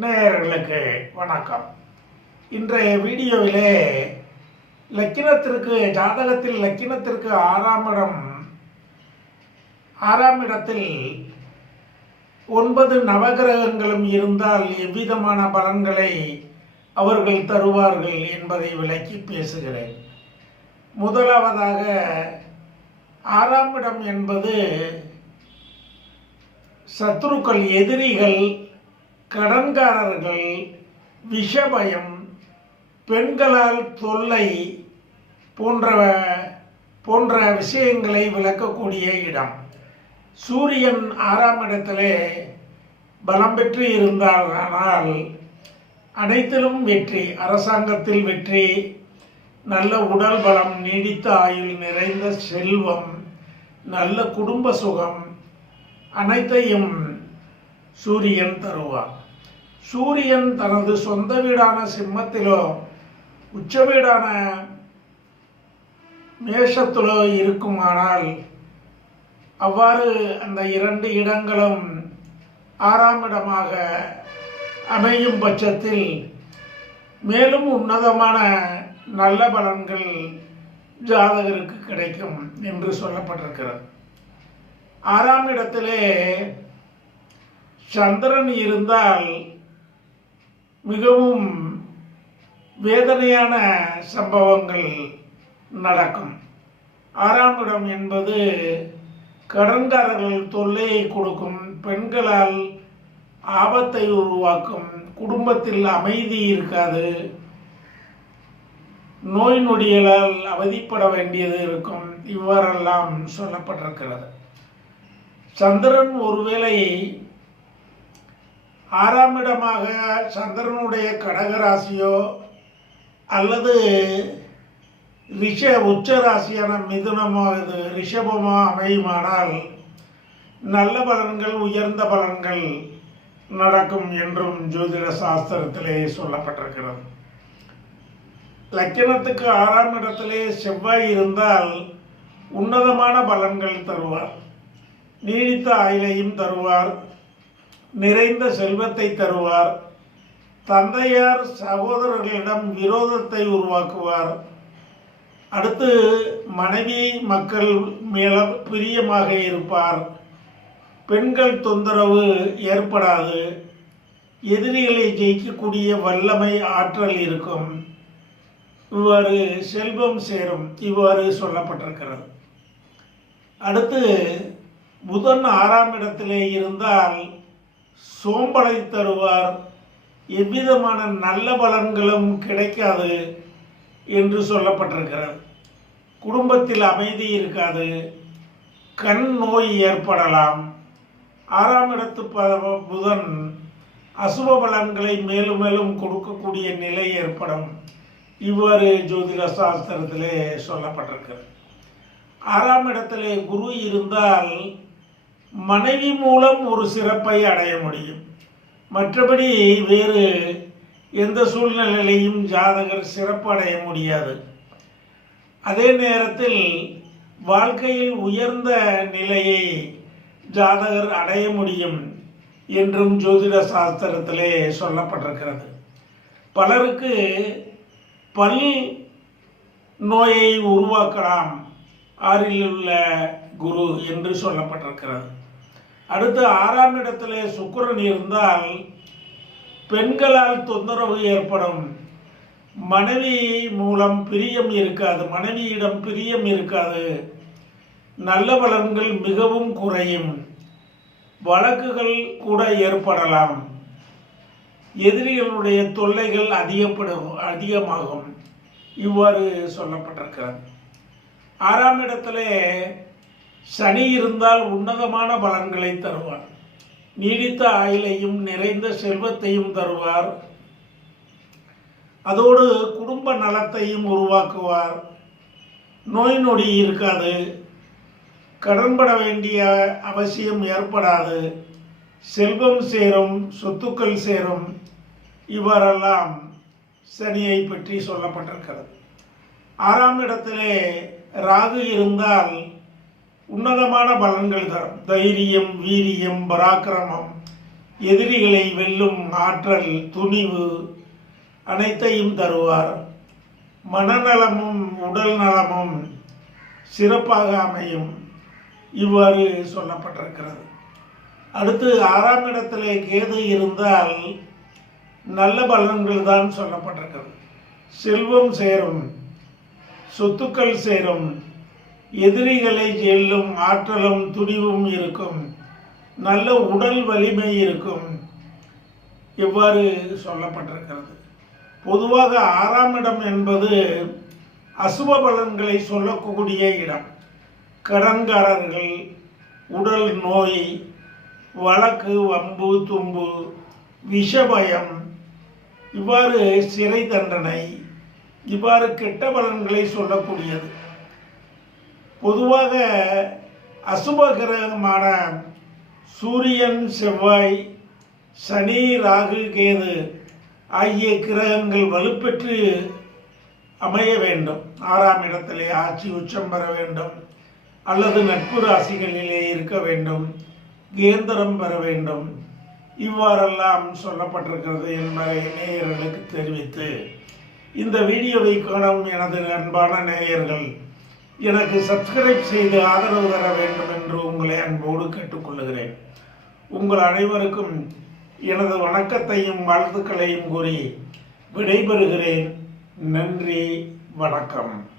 நேயர்களுக்கு வணக்கம். இன்றைய வீடியோவிலே லக்கினத்திற்கு ஜாதகத்தில் லக்கினத்திற்கு ஆறாம் இடம் ஆறாம் இடத்தில் ஒன்பது நவகிரகங்களும் இருந்தால் எவ்விதமான பலன்களை அவர்கள் தருவார்கள் என்பதை விளக்கி பேசுகிறேன். முதலாவதாக ஆறாம் இடம் என்பது சத்ருக்கள் எதிரிகள் கடன்காரர்கள் விஷபயம் பெண்களால் தொல்லை போன்ற போன்ற விஷயங்களை விளக்கக்கூடிய இடம். சூரியன் ஆறாம் இடத்திலே பலம் பெற்று இருந்தால் ஆனால் அனைத்திலும் வெற்றி அரசாங்கத்தில் வெற்றி நல்ல உடல் பலம் நீடித்த ஆயுள் நிறைந்த செல்வம் நல்ல குடும்ப சுகம் அனைத்தையும் சூரியன் தருவார். சூரியன் தனது சொந்த வீடான சிம்மத்திலோ உச்ச வீடான மேஷத்திலோ இருக்குமானால் அவ்வாறு அந்த இரண்டு இடங்களும் ஆறாம் இடமாக அமையும் பட்சத்தில் மேலும் உன்னதமான நல்ல பலன்கள் ஜாதகருக்கு கிடைக்கும் என்று சொல்லப்பட்டிருக்கிறது. ஆறாம் இடத்திலே சந்திரன் இருந்தால் மிகவும் வேதனையான சம்பவங்கள் நடக்கும். ஆறாம் இடம் என்பது கடன்காரர்கள் தொல்லையை கொடுக்கும் பெண்களால் ஆபத்தை உருவாக்கும் குடும்பத்தில் அமைதி இருக்காது நோய் நொடிகளால் அவதிப்பட வேண்டியது இருக்கும் இவ்வாறெல்லாம் சொல்லப்பட்டிருக்கிறது. சந்திரன் ஒருவேளை ஆறாம் இடமாக சந்திரனுடைய கடகராசியோ அல்லது ரிஷ உச்ச ராசியான மிதுனமோ இது ரிஷபமோ அமையுமானால் நல்ல பலன்கள் உயர்ந்த பலன்கள் நடக்கும் என்றும் ஜோதிட சாஸ்திரத்திலே சொல்லப்பட்டிருக்கிறது. லக்கினத்துக்கு ஆறாம் இடத்திலே செவ்வாய் இருந்தால் உன்னதமான பலன்கள் தருவார். நீடித்த ஆயுளையும் தருவார். நிறைந்த செல்வத்தை தருவார். தந்தையார் சகோதரர்களிடம் விரோதத்தை உருவாக்குவார். அடுத்து மனைவி மக்கள் மேல பிரியமாக இருப்பார். பெண்கள் தொந்தரவு ஏற்படாது. எதிரிகளை ஜெயிக்கக்கூடிய வல்லமை ஆற்றல் இருக்கும். இவ்வாறு செல்வம் சேரும் இவ்வாறு சொல்லப்பட்டிருக்கிறது. அடுத்து புதன் ஆறாம் இடத்திலே இருந்தால் சோம்பலை தருவார். எவ்விதமான நல்ல பலன்களும் கிடைக்காது என்று சொல்லப்பட்டிருக்கிறது. குடும்பத்தில் அமைதி இருக்காது. கண் நோய் ஏற்படலாம். ஆறாம் இடத்து புதன் அசுப பலன்களை மேலும் மேலும் கொடுக்கக்கூடிய நிலை ஏற்படும். இவ்வாறு ஜோதிட சாஸ்திரத்திலே சொல்லப்பட்டிருக்கிறது. ஆறாம் இடத்திலே குரு இருந்தால் மனைவி மூலம் ஒரு சிறப்பை அடைய முடியும். மற்றபடி வேறு எந்த சூழ்நிலையிலையும் ஜாதகர் சிறப்பு அடைய முடியாது. அதே நேரத்தில் வாழ்க்கையில் உயர்ந்த நிலையை ஜாதகர் அடைய முடியும் என்றும் ஜோதிட சாஸ்திரத்திலே சொல்லப்பட்டிருக்கிறது. பலருக்கு பல் நோயை உருவாக்கலாம். ஆறில் உள்ள குரு என்று சொல்லப்பட்டிருக்கிறது. அடுத்து ஆறாம் இடத்திலே சுக்கிரன் இருந்தால் பெண்களால் தொந்தரவு ஏற்படும். மனைவி மூலம் பிரியம் இருக்காது. மனைவியிடம் பிரியம் இருக்காது. நல்ல பலன்கள் மிகவும் குறையும். வழக்குகள் கூட ஏற்படலாம். எதிரிகளுடைய தொல்லைகள் அதிகப்படும் அதிகமாகும். இவ்வாறு சொல்லப்பட்டிருக்கிறது. ஆறாம் இடத்துல சனி இருந்தால் உன்னதமான பலன்களை தருவார். நீடித்த ஆயுளையும் நிறைந்த செல்வத்தையும் தருவார். அதோடு குடும்ப நலத்தையும் உருவாக்குவார். நோய் நொடி இருக்காது. கடன்பட வேண்டிய அவசியம் ஏற்படாது. செல்வம் சேரும் சொத்துக்கள் சேரும். இவரெல்லாம் சனியை பற்றி சொல்லப்பட்டிருக்கிறது. ஆறாம் இடத்திலே ராகு இருந்தால் உன்னதமான பலன்கள் தரும். தைரியம் வீரியம் பராக்கிரமம் எதிரிகளை வெல்லும் ஆற்றல் துணிவு அனைத்தையும் தருவார். மனநலமும் உடல் நலமும் சிறப்பாக அமையும். இவ்வாறு சொல்லப்பட்டிருக்கிறது. அடுத்து ஆறாம் இடத்திலே கேது இருந்தால் நல்ல பலன்கள் தான் சொல்லப்பட்டிருக்கிறது. செல்வம் சேரும் சொத்துக்கள் சேரும் எதிரிகளை செல்லும் ஆற்றலும் துணிவும் இருக்கும். நல்ல உடல் வலிமை இருக்கும். இவ்வாறு சொல்லப்பட்டிருக்கிறது. பொதுவாக ஆறாம் இடம் என்பது அசுப பலன்களை சொல்லக்கூடிய இடம். கடன்காரர்கள் உடல் நோய் வழக்கு வம்பு தும்பு விஷபயம் இவ்வாறு சிறை தண்டனை இவ்வாறு கெட்ட பலன்களை சொல்லக்கூடியது. பொதுவாக அசுப கிரகமான சூரியன் செவ்வாய் சனி ராகு கேது ஆகிய கிரகங்கள் வலுப்பெற்று அமைய வேண்டும். ஆறாம் இடத்திலே ஆட்சி உச்சம் பெற வேண்டும். அல்லது நட்பு ராசிகளிலே இருக்க வேண்டும். கேந்திரம் பெற வேண்டும். இவ்வாறெல்லாம் சொல்லப்பட்டிருக்கிறது என்பதை நேயர்களுக்கு தெரிவித்து இந்த வீடியோவை காணும் எனது அன்பான நேயர்கள். எனக்கு சப்ஸ்கிரைப் செய்து ஆதரவு தர வேண்டும் என்று உங்களை அன்போடு கேட்டுக்கொள்கிறேன் உங்கள் அனைவருக்கும் எனது வணக்கத்தையும் வாழ்த்துக்களையும் கூறி விடைபெறுகிறேன். நன்றி வணக்கம்.